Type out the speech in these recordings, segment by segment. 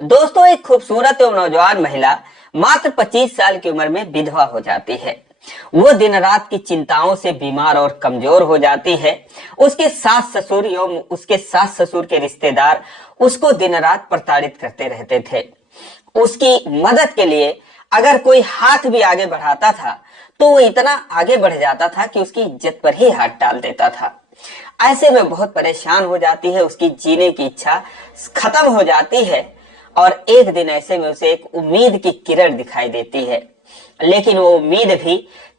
दोस्तों, एक खूबसूरत एवं नौजवान महिला मात्र 25 साल की उम्र में विधवा हो जाती है। वो दिन रात की चिंताओं से बीमार और कमजोर हो जाती है। उसके सास ससुर एवं उसके सास ससुर के रिश्तेदार उसको दिन रात प्रताड़ित करते रहते थे। उसकी मदद के लिए अगर कोई हाथ भी आगे बढ़ाता था तो वो इतना आगे बढ़ जाता था कि उसकी इज्जत पर ही हाथ डाल देता था। ऐसे में बहुत परेशान हो जाती है, उसकी जीने की इच्छा खत्म हो जाती है। और एक दिन ऐसे में उसे एक उम्मीद की किरण दिखाई देती है, लेकिन वो उम्मीद भी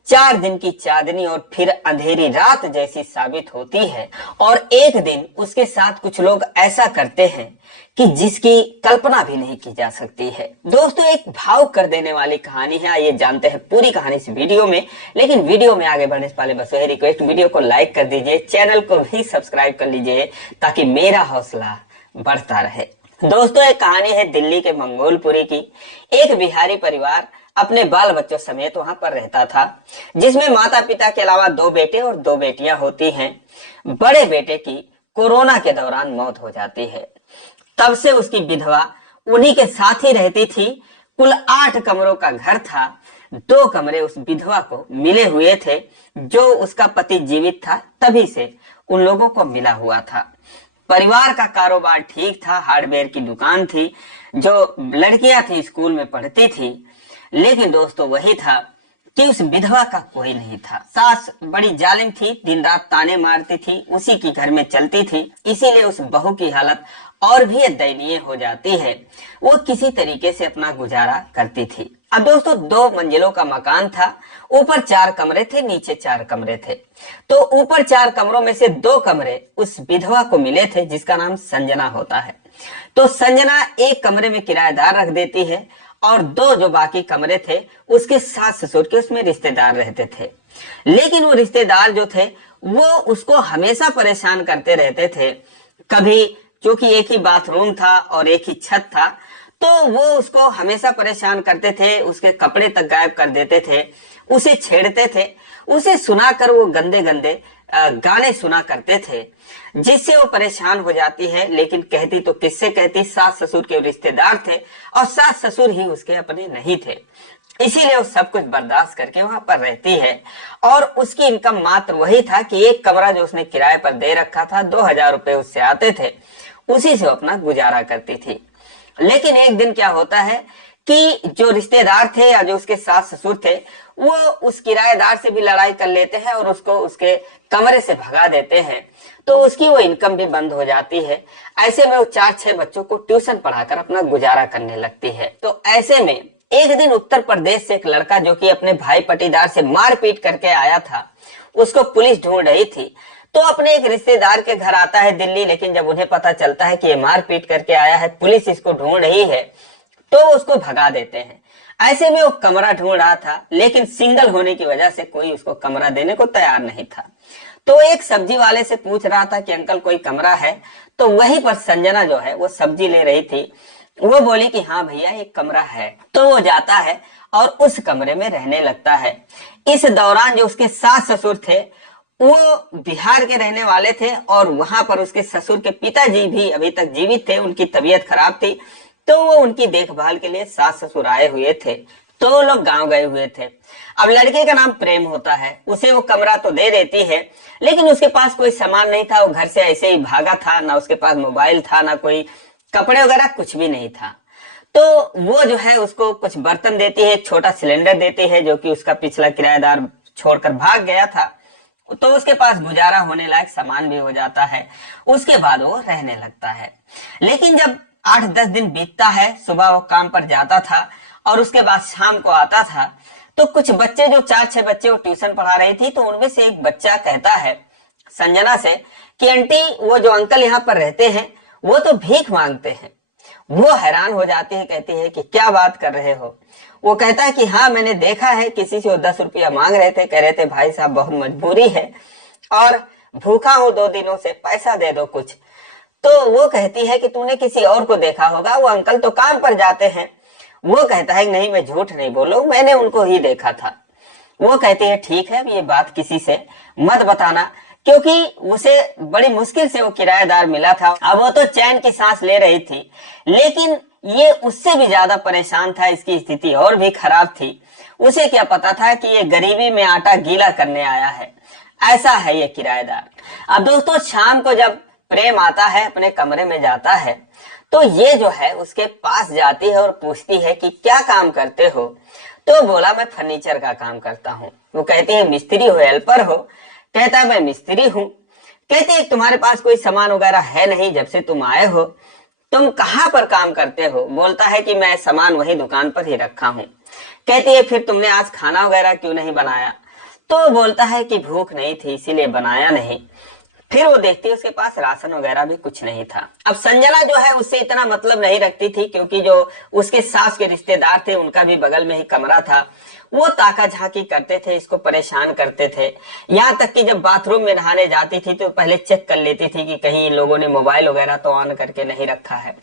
4 दिन की चांदनी और फिर अंधेरी रात जैसी साबित होती है। और एक दिन उसके साथ कुछ लोग ऐसा करते हैं कि जिसकी कल्पना भी नहीं की जा सकती है। दोस्तों, एक भावुक कर देने वाली कहानी है। आइए जानते हैं पूरी कहानी इस वीडियो में। लेकिन वीडियो में आगे बढ़ने से पहले बस वही रिक्वेस्ट, वीडियो को लाइक कर दीजिए, चैनल को भी सब्सक्राइब कर लीजिए ताकि मेरा हौसला बढ़ता रहे। दोस्तों, एक कहानी है दिल्ली के मंगोलपुरी की। एक बिहारी परिवार अपने बाल बच्चों समेत वहां पर रहता था, जिसमें माता पिता के अलावा 2 बेटे और 2 बेटियां होती हैं। बड़े बेटे की कोरोना के दौरान मौत हो जाती है। तब से उसकी विधवा उन्हीं के साथ ही रहती थी। कुल 8 कमरों का घर था। 2 कमरे उस विधवा को मिले हुए थे। जो उसका पति जीवित था तभी से उन लोगों को मिला हुआ था। परिवार का कारोबार ठीक था, हार्डवेयर की दुकान थी, जो लड़कियां थी स्कूल में पढ़ती थी। लेकिन दोस्तों, वही था कि उस विधवा का कोई नहीं था। सास बड़ी जालिम थी, दिन रात ताने मारती थी, उसी की घर में चलती थी। इसीलिए उस बहू की हालत और भी दयनीय हो जाती है। वो किसी तरीके से अपना गुजारा करती थी। अब दोस्तों, 2 मंजिलों का मकान था। ऊपर 4 कमरे थे, नीचे 4 कमरे थे। तो ऊपर 4 कमरों में से 2 कमरे उस विधवा को मिले थे, जिसका नाम संजना होता है। तो संजना एक कमरे में किराएदार रख देती है और 2 जो बाकी कमरे थे उसके सास ससुर के उसमें रिश्तेदार रहते थे। लेकिन वो रिश्तेदार जो थे वो उसको हमेशा परेशान करते रहते थे। कभी, क्योंकि एक ही बाथरूम था और एक ही छत था, तो वो उसको हमेशा परेशान करते थे। उसके कपड़े तक गायब कर देते थे, उसे छेड़ते थे, उसे सुनाकर वो गंदे गंदे गाने सुना करते थे, जिससे वो परेशान हो जाती है। लेकिन कहती तो किससे कहती, सास ससुर के रिश्तेदार थे और सास ससुर ही उसके अपने नहीं थे। इसीलिए वो सब कुछ बर्दाश्त करके वहां पर रहती है। और उसकी इनकम मात्र वही था कि एक कमरा जो उसने किराए पर दे रखा था, 2000 रुपए उससे आते थे, उसी से अपना गुजारा करती थी। लेकिन एक दिन क्या होता है कि जो रिश्तेदार थे या जो उसके सास ससुर थे, वो उस किराएदार से भी लड़ाई कर लेते हैं और उसको उसके कमरे से भगा देते हैं। तो उसकी वो इनकम भी बंद हो जाती है। ऐसे में वो 4-6 बच्चों को ट्यूशन पढ़ाकर अपना गुजारा करने लगती है। तो ऐसे में एक दिन उत्तर प्रदेश से एक लड़का, जो कि अपने भाई पटीदार से मारपीट करके आया था, उसको पुलिस ढूंढ रही थी। तो अपने एक रिश्तेदार के घर आता है दिल्ली। लेकिन जब उन्हें पता चलता है कि ये मारपीट करके आया है, पुलिस इसको ढूंढ रही है, तो उसको भगा देते हैं। ऐसे में वो कमरा ढूंढ रहा था, लेकिन सिंगल होने की वजह से कोई उसको कमरा देने को तैयार नहीं था। तो एक सब्जी वाले से पूछ रहा था कि अंकल कोई कमरा है। तो वहीं पर संजना जो है वो सब्जी ले रही थी। वो बोली कि हाँ भैया, एक कमरा है। तो वो जाता है और उस कमरे में रहने लगता है। इस दौरान जो उसके सास ससुर थे वो बिहार के रहने वाले थे और वहां पर उसके ससुर के पिताजी भी अभी तक जीवित थे। उनकी तबीयत खराब थी, तो वो उनकी देखभाल के लिए सास ससुर आए हुए थे। तो वो लोग गांव गए हुए थे। अब लड़के का नाम प्रेम होता है, उसे वो कमरा तो दे देती है, लेकिन उसके पास कोई सामान नहीं था। वो घर से ऐसे ही भागा था, ना उसके पास मोबाइल था, ना कोई कपड़े वगैरह, कुछ भी नहीं था। तो वो जो है उसको कुछ बर्तन देती है, छोटा सिलेंडर देती है, जो कि उसका पिछला किराएदार छोड़कर भाग गया था। तो उसके पास गुजारा होने लायक सामान भी हो जाता है। उसके बाद वो रहने लगता है। लेकिन जब 8-10 दिन बीतता है, सुबह वो काम पर जाता था और उसके बाद शाम को आता था, तो कुछ बच्चे, जो 4-6 बच्चे वो ट्यूशन पढ़ा रही थी, तो उनमें से एक बच्चा कहता है संजना से कि आंटी, वो जो अंकल यहाँ पर रहते हैं वो तो भीख मांगते हैं। वो हैरान हो जाती है, कहती है कि क्या बात कर रहे हो। वो कहता है कि हाँ, मैंने देखा है, किसी से वो 10 रुपया मांग रहे थे, कह रहे थे भाई साहब बहुत मजबूरी है और भूखा हूं 2 दिनों से, पैसा दे दो कुछ। तो वो कहती है कि तूने किसी और को देखा होगा, वो अंकल तो काम पर जाते हैं। वो कहता है नहीं, मैं झूठ नहीं बोलूं, मैंने उनको ही देखा था। वो कहती है ठीक है, ये बात किसी से मत बताना, क्योंकि उसे बड़ी मुश्किल से वो किराएदार मिला था। अब वो तो चैन की सांस ले रही थी, लेकिन ये उससे भी ज्यादा परेशान था, इसकी स्थिति और भी खराब थी। उसे क्या पता था कि ये गरीबी में आटा गीला करने आया है। ऐसा है ये किराएदार। अब दोस्तों, शाम को जब प्रेम आता है, अपने कमरे में जाता है, तो ये जो है उसके पास जाती है और पूछती है कि क्या काम करते हो। तो बोला, मैं फर्नीचर का काम करता हूँ। वो कहती है, मिस्त्री हो, हेल्पर हो? कहता है, मैं मिस्त्री हूँ। कहती है, तुम्हारे पास कोई सामान वगैरह है नहीं जब से तुम आए हो, तुम कहाँ पर काम करते हो? बोलता है कि मैं सामान वही दुकान पर ही रखा हूँ। कहती है, फिर तुमने आज खाना वगैरह क्यों नहीं बनाया? तो बोलता है कि भूख नहीं थी इसीलिए बनाया नहीं। फिर वो देखती है उसके पास राशन वगैरह भी कुछ नहीं था। अब संजना जो है उससे इतना मतलब नहीं रखती थी, क्योंकि जो उसके सास के रिश्तेदार थे उनका भी बगल में ही कमरा था। वो ताका झांकी करते थे, इसको परेशान करते थे। यहाँ तक कि जब बाथरूम में नहाने जाती थी तो पहले चेक कर लेती थी कि कहीं लोगों ने मोबाइल वगैरह तो ऑन करके नहीं रखा है।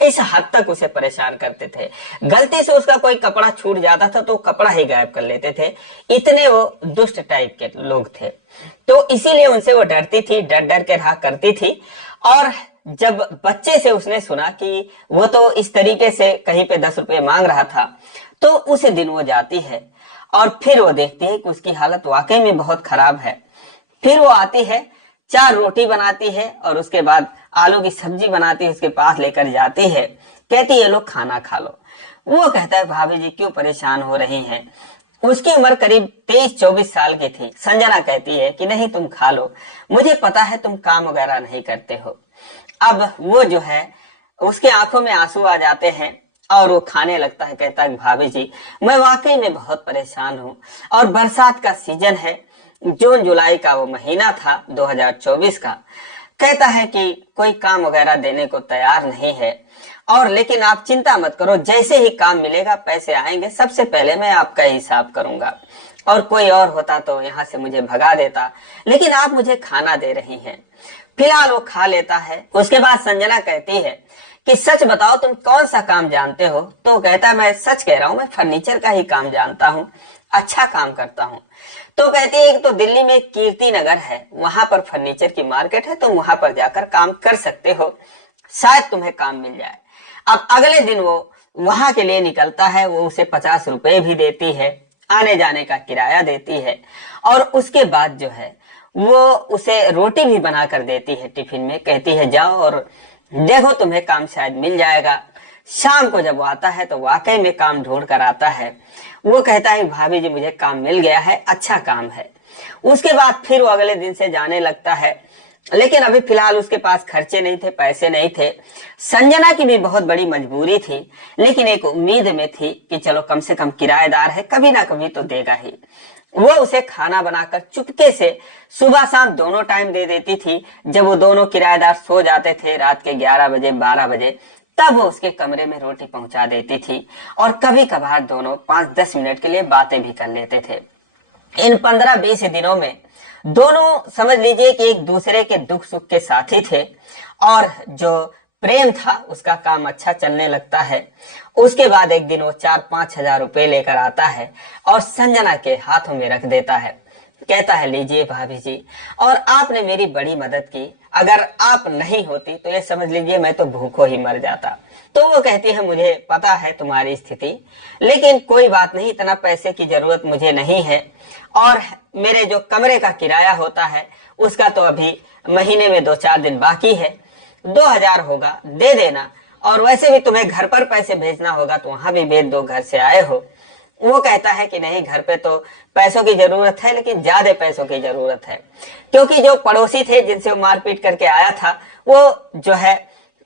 इस हद तक उसे परेशान करते थे। गलती से उसका कोई कपड़ा छूट जाता था तो कपड़ा ही गायब कर लेते थे। इतने वो दुष्ट टाइप के लोग थे। तो इसीलिए उनसे वो डरती थी, डर डर के रहा करती थी। और जब बच्चे से उसने सुना कि वो तो इस तरीके से कहीं पे 10 रुपए मांग रहा था, तो उस दिन वो जाती है और फिर वो देखती है कि उसकी हालत वाकई में बहुत खराब है। फिर वो आती है, 4 रोटी बनाती है और उसके बाद आलू की सब्जी बनाती है, उसके पास लेकर जाती है। कहती है, लो खाना खा लो। वो कहता है, भाभी जी क्यों परेशान हो रही हैं? उसकी उम्र करीब 23-24 साल की थी। संजना कहती है कि नहीं, तुम खा लो, मुझे पता है तुम काम वगैरह नहीं करते हो। अब वो जो है उसके आंखों में आंसू आ जाते हैं और वो खाने लगता है। कहता है, भाभी जी मैं वाकई में बहुत परेशान हूँ और बरसात का सीजन है, जून जुलाई का वो महीना था 2024 का। कहता है कि कोई काम वगैरह देने को तैयार नहीं है, और लेकिन आप चिंता मत करो, जैसे ही काम मिलेगा पैसे आएंगे, सबसे पहले मैं आपका हिसाब करूंगा। और कोई और होता तो यहाँ से मुझे भगा देता, लेकिन आप मुझे खाना दे रही हैं। फिलहाल वो खा लेता है। उसके बाद संजना कहती है कि सच बताओ तुम कौन सा काम जानते हो? तो कहता है, मैं सच कह रहा हूँ, मैं फर्नीचर का ही काम जानता हूँ, अच्छा काम करता हूँ। तो कहती है, तो दिल्ली में कीर्ति नगर है, वहां पर फर्नीचर की मार्केट है, तुम वहां पर जाकर काम कर सकते हो, शायद तुम्हें काम मिल जाए। अब अगले दिन वो वहां के लिए निकलता है। वो उसे 50 रुपए भी देती है, आने जाने का किराया देती है, और उसके बाद जो है वो उसे रोटी भी बना कर देती है टिफिन में। कहती है, जाओ और देखो तुम्हें काम शायद मिल जाएगा। शाम को जब वो आता है तो वाकई में काम ढूंढ कर आता है। वो कहता है, भाभी जी मुझे काम मिल गया है, अच्छा काम है। उसके बाद फिर वो अगले दिन से जाने लगता है, लेकिन अभी फिलहाल उसके पास खर्चे नहीं थे, पैसे नहीं थे। संजना की भी बहुत बड़ी मजबूरी थी, लेकिन एक उम्मीद में थी कि चलो कम से कम किराएदार है, कभी ना कभी तो देगा ही। वो उसे खाना बनाकर चुपके से सुबह शाम दोनों टाइम दे देती थी। जब वो दोनों किराएदार सो जाते थे रात के 11 बजे 12 बजे, तब वो उसके कमरे में रोटी पहुंचा देती थी, और कभी कभार दोनों 5-10 मिनट के लिए बातें भी कर लेते थे। इन 15-20 दिनों में दोनों समझ लीजिए कि एक दूसरे के दुख सुख के साथी थे, और जो प्रेम था उसका काम अच्छा चलने लगता है। उसके बाद एक दिन वो 4-5 हजार रुपए लेकर आता है और संजना के हाथों में रख देता है। कहता है, लीजिए भाभी जी, और आपने मेरी बड़ी मदद की, अगर आप नहीं होती तो ये समझ लीजिए मैं तो भूखों ही मर जाता। तो वो कहती है, मुझे पता है तुम्हारी स्थिति, लेकिन कोई बात नहीं, इतना पैसे की जरूरत मुझे नहीं है, और मेरे जो कमरे का किराया होता है उसका तो अभी महीने में 2-4 दिन बाकी है, 2000 होगा, दे देना, और वैसे भी तुम्हें घर पर पैसे भेजना होगा तो वहां भी भेज दो, घर से आए हो। वो कहता है कि नहीं, घर पे तो पैसों की जरूरत है, लेकिन ज्यादा पैसों की जरूरत है, क्योंकि जो पड़ोसी थे जिनसे वो मारपीट करके आया था, वो जो है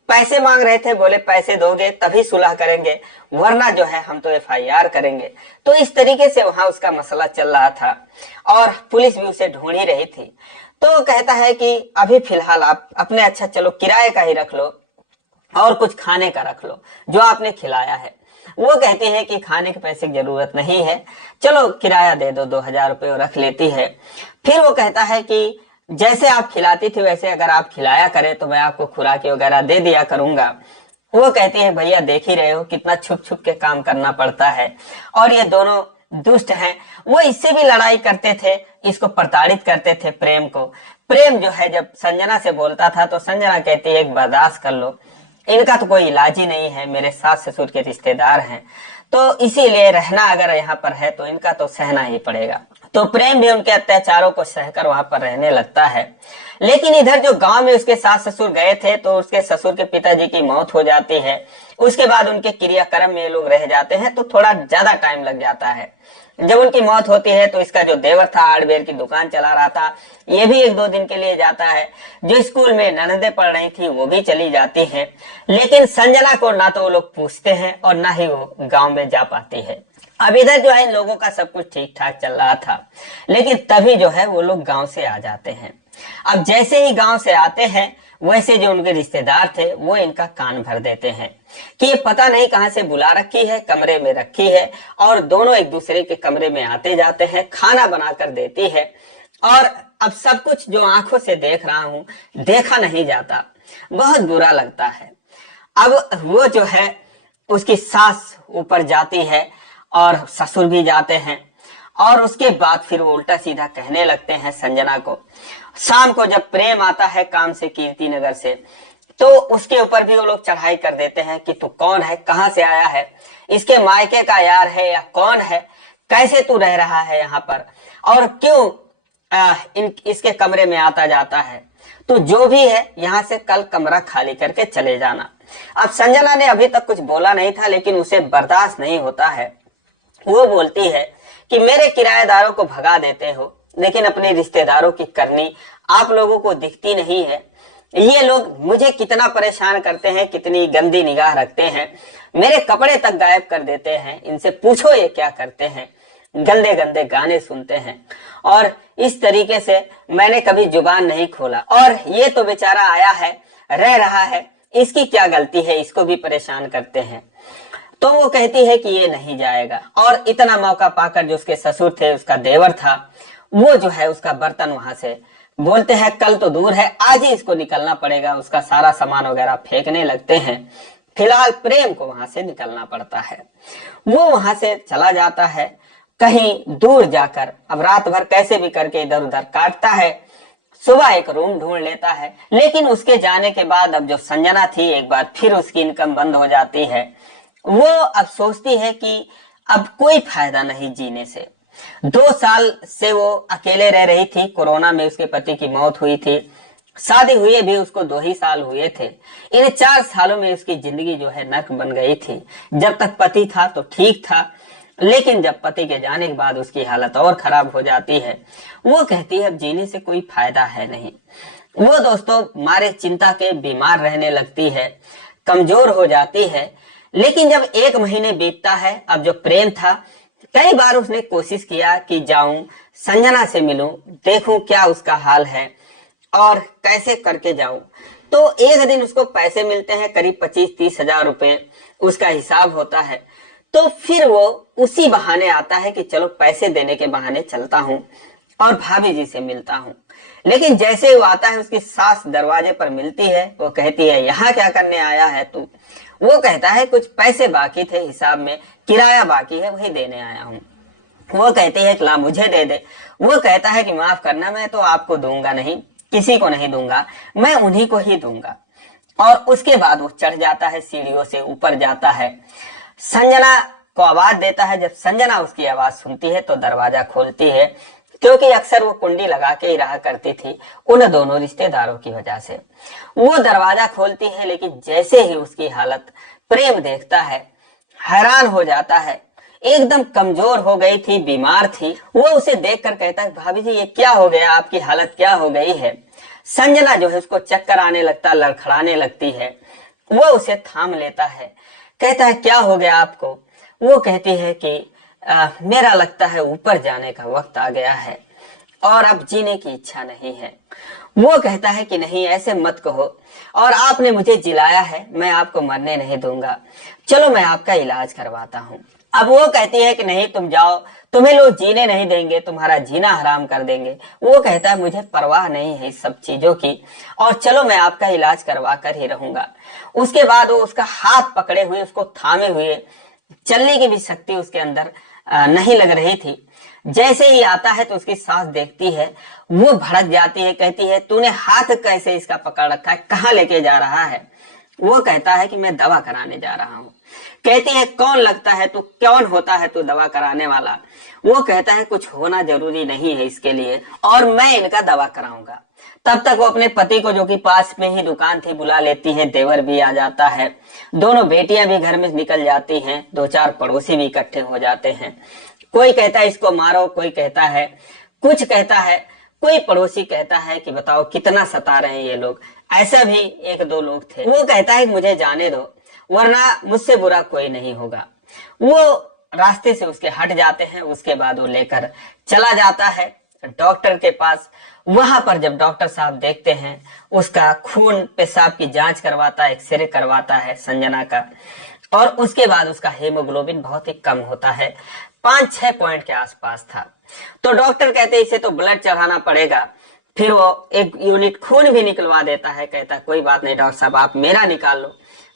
पैसे मांग रहे थे। बोले, पैसे दोगे तभी सुलह करेंगे, वरना जो है हम तो FIR करेंगे। तो इस तरीके से वहां उसका मसला चल रहा था, और पुलिस भी उसे ढूंढ ही रही थी। तो कहता है कि अभी फिलहाल आप अपने, अच्छा चलो किराए का ही रख लो, और कुछ खाने का रख लो जो आपने खिलाया है। वो कहते हैं कि खाने के पैसे की जरूरत नहीं है, चलो किराया दे दो, 2000 रुपये रख लेती है। फिर वो कहता है कि जैसे आप खिलाती थी वैसे अगर आप खिलाया करें तो मैं आपको खुराकी वगैरह दे दिया करूंगा। वो कहती है, भैया देख ही रहे हो कितना छुप छुप के काम करना पड़ता है, और ये दोनों दुष्ट हैं। वो इससे भी लड़ाई करते थे, इसको प्रताड़ित करते थे प्रेम को। प्रेम जो है जब संजना से बोलता था तो संजना कहती है, एक बर्दाश्त कर लो, इनका तो कोई इलाज ही नहीं है, मेरे सास ससुर के रिश्तेदार हैं, तो इसीलिए रहना अगर यहाँ पर है तो इनका तो सहना ही पड़ेगा। तो प्रेम भी उनके अत्याचारों को सहकर वहां पर रहने लगता है। लेकिन इधर जो गांव में उसके सास ससुर गए थे तो उसके ससुर के पिताजी की मौत हो जाती है। उसके बाद उनके क्रियाक्रम में ये लोग रह जाते हैं तो थोड़ा ज्यादा टाइम लग जाता है। जब उनकी मौत होती है तो इसका जो देवर था, हार्डवेयर की दुकान चला रहा था, ये भी 1-2 दिन के लिए जाता है। जो स्कूल में ननदें पढ़ रही थी वो भी चली जाती हैं। लेकिन संजना को ना तो वो लोग पूछते हैं और ना ही वो गांव में जा पाती है। अब इधर जो है इन लोगों का सब कुछ ठीक ठाक चल रहा था, लेकिन तभी जो है वो लोग गांव से आ जाते हैं। अब जैसे ही गांव से आते हैं वैसे जो उनके रिश्तेदार थे वो इनका कान भर देते हैं कि ये पता नहीं कहां से बुला रखी है, कमरे में रखी है, और दोनों एक दूसरे के कमरे में आते जाते हैं, खाना बनाकर देती है। और अब सब कुछ जो आंखों से देख रहा हूं देखा नहीं जाता, बहुत बुरा लगता है। अब वो जो है उसकी सास ऊपर जाती है और ससुर भी जाते हैं, और उसके बाद फिर वो उल्टा सीधा कहने लगते हैं संजना को। शाम को जब प्रेम आता है काम से, कीर्ति नगर से, तो उसके ऊपर भी वो लोग चढ़ाई कर देते हैं कि तू कौन है, कहां से आया है, इसके मायके का यार है या कौन है, कैसे तू रह रहा है यहाँ पर, और क्यों इसके कमरे में आता जाता है। तो जो भी है यहाँ से कल कमरा खाली करके चले जाना। अब संजना ने अभी तक कुछ बोला नहीं था, लेकिन उसे बर्दाश्त नहीं होता है। वो बोलती है कि मेरे किराएदारों को भगा देते हो, लेकिन अपने रिश्तेदारों की करनी आप लोगों को दिखती नहीं है। ये लोग मुझे कितना परेशान करते हैं, कितनी गंदी निगाह रखते हैं, मेरे कपड़े तक गायब कर देते हैं, इनसे पूछो ये क्या करते हैं, गंदे गंदे गाने सुनते हैं, और इस तरीके से मैंने कभी जुबान नहीं खोला, और ये तो बेचारा आया है, रह रहा है, इसकी क्या गलती है, इसको भी परेशान करते हैं। तो वो कहती है कि ये नहीं जाएगा। और इतना मौका पाकर जो उसके ससुर थे, उसका देवर था, वो जो है उसका बर्तन वहां से बोलते हैं कल तो दूर है, आज ही इसको निकलना पड़ेगा। उसका सारा सामान वगैरह फेंकने लगते हैं। फिलहाल प्रेम को वहां से निकलना पड़ता है। वो वहां से चला जाता है कहीं दूर जाकर। अब रात भर कैसे भी करके इधर उधर काटता है, सुबह एक रूम ढूंढ लेता है। लेकिन उसके जाने के बाद अब जो संजना थी, एक बार फिर उसकी इनकम बंद हो जाती है। वो अब सोचती है कि अब कोई फायदा नहीं जीने से। 2 साल से वो अकेले रह रही थी। कोरोना में उसके पति की मौत हुई थी। शादी हुए भी उसको 2 ही साल हुए थे। इन 4 सालों में उसकी जिंदगी जो है नर्क बन गई थी। जब तक पति था तो ठीक था, लेकिन जब पति के जाने के बाद उसकी हालत और खराब हो जाती है। वो कहती है अब जीने से कोई फायदा है नहीं। वो दोस्तों मारे चिंता के बीमार रहने लगती है, कमजोर हो जाती है। लेकिन जब 1 महीने बीतता है, अब जो प्रेम था, कई बार उसने कोशिश किया कि जाऊं संजना से मिलूं, देखूं क्या उसका हाल है और कैसे करके जाऊं। तो एक दिन उसको पैसे मिलते हैं, करीब 25-30 हजार रुपए उसका हिसाब होता है। तो फिर वो उसी बहाने आता है कि चलो पैसे देने के बहाने चलता हूं और भाभी जी से मिलता हूं। लेकिन जैसे वो आता है, उसकी सास दरवाजे पर मिलती है। वो कहती है यहाँ क्या करने आया है तू? वो कहता है कुछ पैसे बाकी थे हिसाब में, किराया बाकी है, वही देने आया हूँ। वो कहती है ला मुझे दे दे। वो कहता है कि माफ करना, मैं तो आपको दूंगा नहीं, किसी को नहीं दूंगा, मैं उन्हीं को ही दूंगा। और उसके बाद वो चढ़ जाता है, सीढ़ियों से ऊपर जाता है, संजना को आवाज देता है। जब संजना उसकी आवाज सुनती है तो दरवाजा खोलती है, क्योंकि अक्सर वो कुंडी लगा के ही रहा करती थी उन दोनों रिश्तेदारों की वजह से। वो दरवाजा खोलती है, लेकिन जैसे ही उसकी हालत प्रेम देखता है, हैरान हो जाता है। एकदम कमजोर हो गई थी, बीमार थी। वो उसे देखकर कहता है भाभी जी ये क्या हो गया, आपकी हालत क्या हो गई है? संजना जो है उसको चक्कर आने लगता, लड़खड़ाने लगती है। वो उसे थाम लेता है, कहता है क्या हो गया आपको? वो कहती है कि मेरा लगता है ऊपर जाने का वक्त आ गया है और अब जीने की इच्छा नहीं है। वो कहता है कि नहीं ऐसे मत कहो, और आपने मुझे जिलाया है, मैं आपको मरने नहीं दूंगा, चलो मैं आपका इलाज करवाता हूँ। अब वो कहती है कि नहीं तुम जाओ, तुम्हें लोग जीने नहीं देंगे, तुम्हारा जीना हराम कर देंगे। वो कहता है मुझे परवाह नहीं है इस सब चीजों की, और चलो मैं आपका इलाज करवा कर ही रहूंगा। उसके बाद वो उसका हाथ पकड़े हुए, उसको थामे हुए, चलने की भी शक्ति उसके अंदर नहीं लग रही थी। जैसे ही आता है तो उसकी सास देखती है, वो भड़क जाती है, कहती है तूने हाथ कैसे इसका पकड़ रखा है, कहाँ लेके जा रहा है? वो कहता है कि मैं दवा कराने जा रहा हूँ। कहती है कौन लगता है तू, कौन होता है तू दवा कराने वाला। वो कहता है कुछ होना जरूरी नहीं है इसके लिए, और मैं इनका दवा कराऊंगा। तब तक वो अपने पति को, जो कि पास में ही दुकान थी, बुला लेती है। देवर भी आ जाता है, दोनों बेटियां भी घर में निकल जाती हैं, दो चार पड़ोसी भी इकट्ठे हो जाते हैं। कोई कहता है इसको मारो, कोई कहता है कुछ कहता है, कोई पड़ोसी कहता है कि बताओ कितना सता रहे हैं ये लोग। ऐसा भी एक दो लोग थे। वो कहता है मुझे जाने दो, वरना मुझसे बुरा कोई नहीं होगा। वो रास्ते से उसके हट जाते हैं। उसके बाद वो लेकर चला जाता है डॉक्टर के पास। वहां पर जब डॉक्टर साहब देखते हैं, उसका खून पेशाब की जांच करवाता है, एक्सरे करवाता है संजना का, और उसके बाद उसका हीमोग्लोबिन बहुत ही कम होता है, 5-6 पॉइंट के आसपास था। तो डॉक्टर कहते हैं इसे तो ब्लड चढ़ाना पड़ेगा। फिर वो एक यूनिट खून भी निकलवा देता है। कहता कोई बात नहीं डॉक्टर साहब, आप मेरा निकाल लो,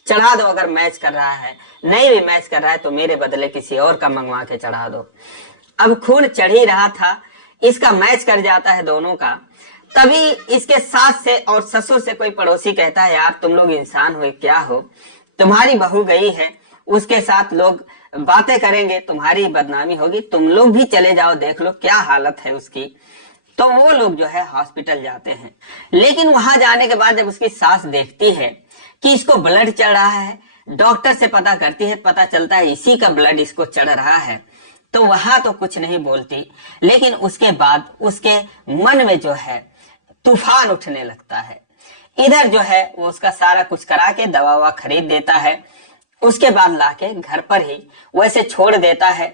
चढ़ा दो। अगर मैच कर रहा है, नहीं भी मैच कर रहा है तो मेरे बदले किसी और का मंगवा के चढ़ा दो। अब खून चढ़ ही रहा था, इसका मैच कर जाता है दोनों का। तभी इसके सास से और ससुर से कोई पड़ोसी कहता है यार तुम लोग इंसान हो क्या हो, तुम्हारी बहू गई है, उसके साथ लोग बातें करेंगे, तुम्हारी बदनामी होगी, तुम लोग भी चले जाओ, देख लो क्या हालत है उसकी। तो वो लोग जो है हॉस्पिटल जाते हैं। लेकिन वहां जाने के बाद जब उसकी सास देखती है कि इसको ब्लड चढ़ रहा है, डॉक्टर से पता करती है, पता चलता है इसी का ब्लड इसको चढ़ रहा है, तो वहां तो कुछ नहीं बोलती। लेकिन उसके बाद उसके मन में जो है तूफान उठने लगता है। इधर जो है वो उसका सारा कुछ करा के दवा ववा खरीद देता है। उसके बाद लाके घर पर ही वैसे छोड़ देता है,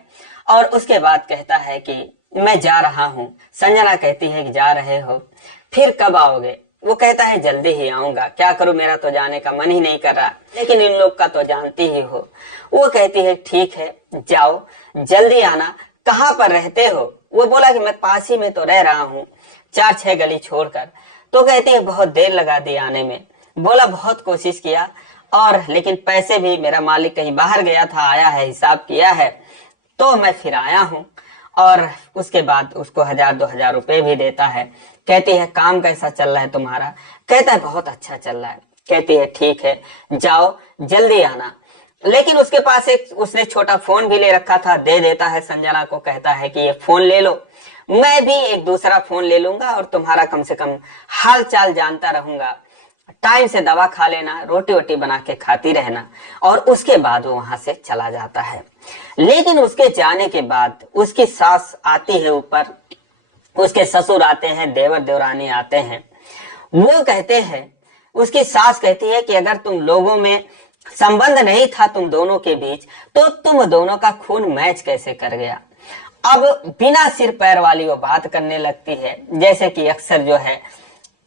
और उसके बाद कहता है कि मैं जा रहा हूँ। संजना कहती है कि जा रहे हो, फिर कब आओगे? वो कहता है जल्दी ही आऊंगा, क्या करूं, मेरा तो जाने का मन ही नहीं कर रहा, लेकिन इन लोग का तो जानती ही हो। वो कहती है ठीक है जाओ, जल्दी आना। कहाँ पर रहते हो? वो बोला कि मैं पास ही में तो रह रहा हूँ, 4-6 गली छोड़कर। तो कहती है बहुत देर लगा दी आने में। बोला बहुत कोशिश किया, और लेकिन पैसे भी, मेरा मालिक कहीं बाहर गया था, आया है, हिसाब किया है, तो मैं फिर आया हूँ। और उसके बाद उसको 1000-2000 रुपए भी देता है। कहती है काम कैसा चल रहा है तुम्हारा? कहता है बहुत अच्छा चल रहा है। कहती है ठीक है जाओ, जल्दी आना। लेकिन उसके पास एक उसने छोटा फोन भी ले रखा था, दे देता है संजना को। कहता है कि ये फोन ले लो, मैं भी एक दूसरा फोन ले लूंगा और तुम्हारा कम से कम हाल चाल जानता रहूंगा। टाइम से दवा खा लेना, रोटी वोटी बना के खाती रहना। और उसके बाद वो वहां से चला जाता है। लेकिन उसके जाने के बाद उसकी सास आती है ऊपर, उसके ससुर आते हैं, देवर देवरानी आते हैं। वो कहते हैं, उसकी सास कहती है कि अगर तुम लोगों में संबंध नहीं था तुम दोनों के बीच, तो तुम दोनों का खून मैच कैसे कर गया? अब बिना सिर पैर वाली वो बात करने लगती है, जैसे कि अक्सर जो है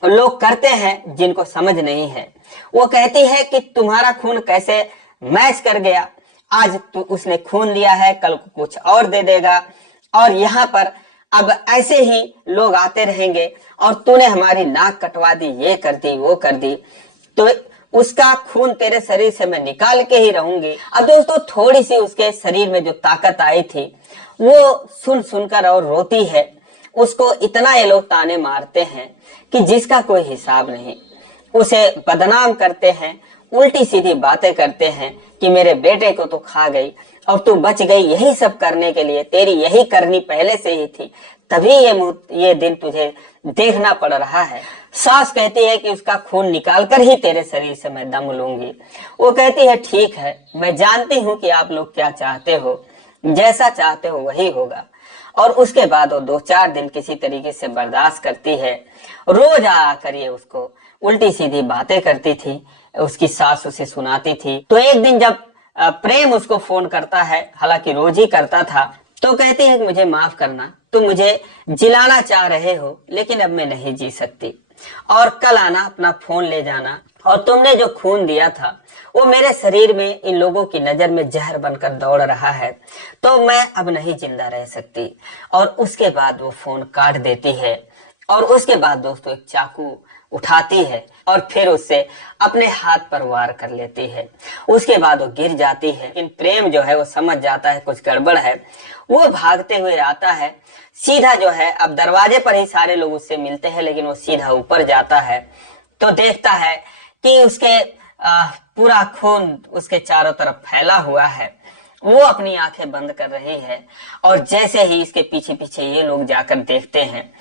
लोग करते हैं जिनको समझ नहीं है। वो कहती है कि तुम्हारा खून कैसे मैच कर गया? आज तो उसने खून दिया है, कल को कुछ और दे देगा, और यहाँ पर अब ऐसे ही लोग आते रहेंगे, और तूने हमारी नाक कटवा दी, ये कर दी, वो कर दी, तो उसका खून तेरे शरीर से मैं निकाल के ही रहूंगी। अब दोस्तों थोड़ी सी उसके शरीर में जो ताकत आई थी वो सुन सुनकर और रोती है। उसको इतना ये लोग ताने मारते हैं कि जिसका कोई हिसाब नहीं। उसे बदनाम करते हैं, उल्टी सीधी बातें करते हैं कि मेरे बेटे को तो खा गई और तू बच गई, यही सब करने के लिए, तेरी यही करनी पहले से ही थी, तभी ये दिन तुझे देखना पड़ रहा है। सास कहती है कि उसका खून निकालकर ही तेरे शरीर से मैं दम लूंगी। वो कहती है ठीक है, मैं जानती हूँ कि आप लोग क्या चाहते हो, जैसा चाहते हो वही होगा। और उसके बाद वो 2-4 दिन किसी तरीके से बर्दाश्त करती है। रोज आकर ये उसको उल्टी सीधी बातें करती थी, उसकी सास उसे सुनाती थी। तो एक दिन जब प्रेम उसको फोन करता है, हालांकि रोज ही करता था, तो कहती है कि मुझे माफ करना, तुम मुझे जिलाना चाह रहे हो, लेकिन अब मैं नहीं जी सकती, और कल आना, अपना फोन ले जाना, और तुमने जो खून दिया था वो मेरे शरीर में इन लोगों की नजर में जहर बनकर दौड़ रहा है, तो मैं अब नहीं जिंदा रह सकती। और उसके बाद वो फोन काट देती है। और उसके बाद दोस्तों एक चाकू उठाती है और फिर उससे अपने हाथ पर वार कर लेती है। उसके बाद वो गिर जाती है। लेकिन प्रेम जो है वो समझ जाता है कुछ गड़बड़ है। वो भागते हुए आता है, सीधा जो है, अब दरवाजे पर ही सारे लोग उससे मिलते हैं, लेकिन वो सीधा ऊपर जाता है तो देखता है कि उसके पूरा खून उसके चारों तरफ फैला हुआ है। वो अपनी आंखें बंद कर रही है और जैसे ही इसके पीछे पीछे ये लोग जाकर देखते हैं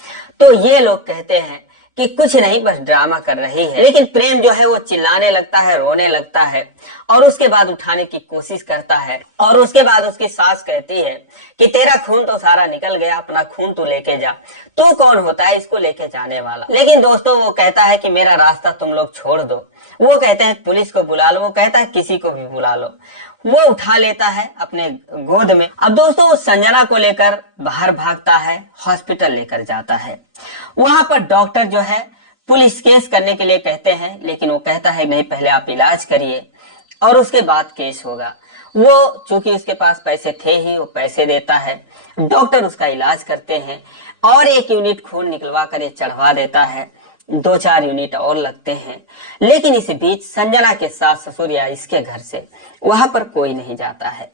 तो ये लोग कहते हैं कि कुछ नहीं, बस ड्रामा कर रही है। लेकिन प्रेम जो है वो चिल्लाने लगता है, रोने लगता है और उसके बाद उठाने की कोशिश करता है। और उसके बाद उसकी सास कहती है कि तेरा खून तो सारा निकल गया, अपना खून तू लेके जा, तू कौन होता है इसको लेके जाने वाला। लेकिन दोस्तों वो कहता है कि मेरा रास्ता तुम लोग छोड़ दो। वो कहते हैं पुलिस को बुला लो, वो कहता है किसी को भी बुला लो। वो उठा लेता है अपने गोद में। अब दोस्तों वो संजना को लेकर बाहर भागता है, हॉस्पिटल लेकर जाता है। वहां पर डॉक्टर जो है पुलिस केस करने के लिए कहते हैं, लेकिन वो कहता है नहीं, पहले आप इलाज करिए और उसके बाद केस होगा। वो चूंकि उसके पास पैसे थे ही, वो पैसे देता है। डॉक्टर उसका इलाज करते हैं और 1 यूनिट खून निकलवा कर ये चढ़वा देता है। 2-4 यूनिट और लगते हैं। लेकिन इस बीच संजना के सास ससुर या इसके घर से वहां पर कोई नहीं जाता है।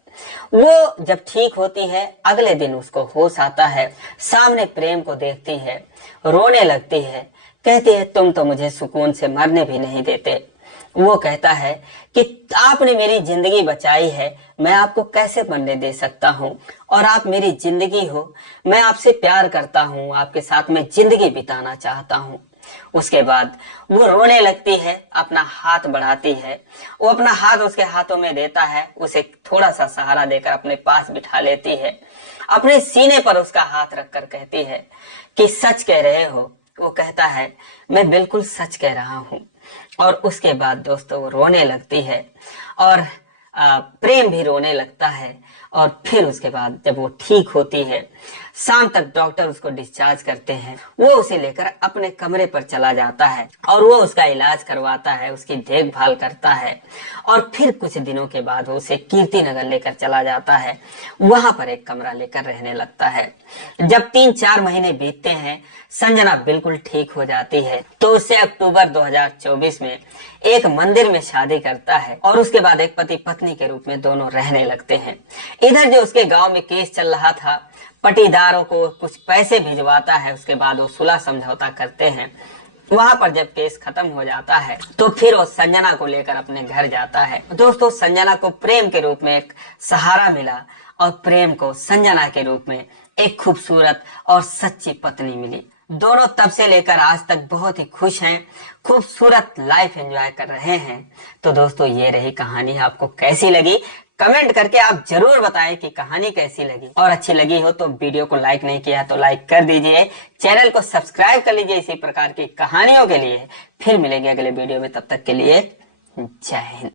वो जब ठीक होती है, अगले दिन उसको होश आता है, सामने प्रेम को देखती है, रोने लगती है, कहती है तुम तो मुझे सुकून से मरने भी नहीं देते। वो कहता है कि आपने मेरी जिंदगी बचाई है, मैं आपको कैसे मरने दे सकता हूँ, और आप मेरी जिंदगी हो, मैं आपसे प्यार करता हूँ, आपके साथ में जिंदगी बिताना चाहता हूँ। उसके बाद वो रोने लगती है, अपना हाथ बढ़ाती है, वो अपना हाथ उसके हाथों में देता है, उसे थोड़ा सा सहारा देकर अपने पास बिठा लेती है, अपने सीने पर उसका हाथ रखकर कहती है कि सच कह रहे हो। वो कहता है मैं बिल्कुल सच कह रहा हूँ। और उसके बाद दोस्तों वो रोने लगती है और प्रेम भी रोने लगता है। और फिर उसके बाद जब वो ठीक होती है, शाम तक डॉक्टर उसको डिस्चार्ज करते हैं। वो उसे लेकर अपने कमरे पर चला जाता है और वो उसका इलाज करवाता है, उसकी देखभाल करता है। और फिर कुछ दिनों के बाद वो उसे कीर्ति नगर लेकर चला जाता है, वहां पर एक कमरा लेकर रहने लगता है। जब 3-4 महीने बीतते हैं, संजना बिल्कुल ठीक हो जाती है तो उससे अक्टूबर 2024 में एक मंदिर में शादी करता है और उसके बाद एक पति पत्नी के रूप में दोनों रहने लगते हैं। इधर जो उसके गांव में केस चल रहा था, पटीदारों को कुछ पैसे भिजवाता है, उसके बाद वो सुलह समझौता करते हैं। वहां पर जब केस खत्म हो जाता है तो फिर वो संजना को लेकर अपने घर जाता है। दोस्तों संजना को प्रेम के रूप में एक सहारा मिला और प्रेम को संजना के रूप में एक खूबसूरत और सच्ची पत्नी मिली। दोनों तब से लेकर आज तक बहुत ही खुश हैं, खूबसूरत लाइफ एंजॉय कर रहे हैं। तो दोस्तों ये रही कहानी, आपको कैसी लगी कमेंट करके आप जरूर बताएं कि कहानी कैसी लगी। और अच्छी लगी हो तो वीडियो को लाइक नहीं किया तो लाइक कर दीजिए, चैनल को सब्सक्राइब कर लीजिए इसी प्रकार की कहानियों के लिए। फिर मिलेंगे अगले वीडियो में, तब तक के लिए जय हिंद।